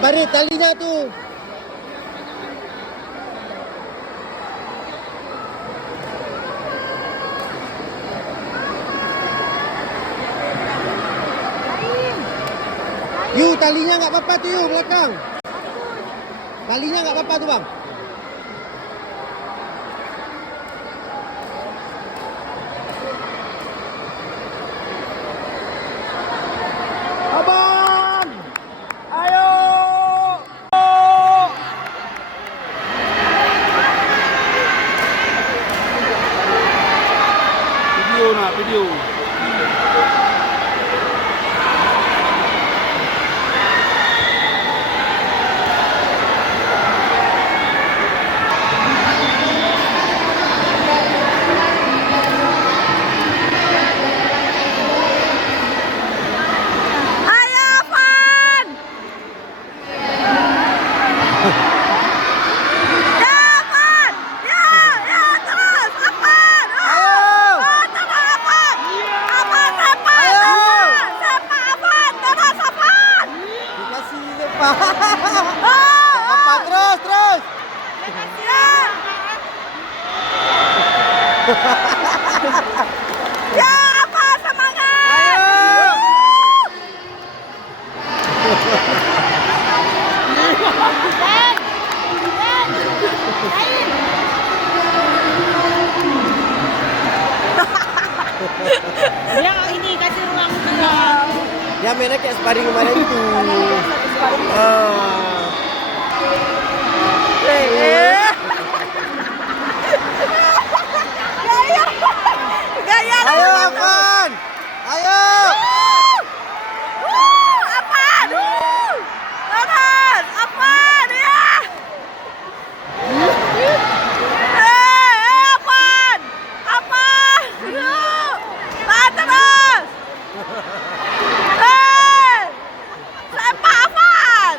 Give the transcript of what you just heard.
Farid, talinya tuh. Yuk, talinya nggak apa-apa tuh, yuk belakang. Talinya nggak apa-apa tuh, Bang. Abang, ayo. Video. Apa terus? Ya, apa semangat? Ayo. Dia ini kasih ruang juga. Ya mainnya kayak sparring kemarin tuh. Gaya. Ayo Afan. Ayo. Apaan? Apaan ya? Apaan? Apaan? Tahan terus. Sepak apaan?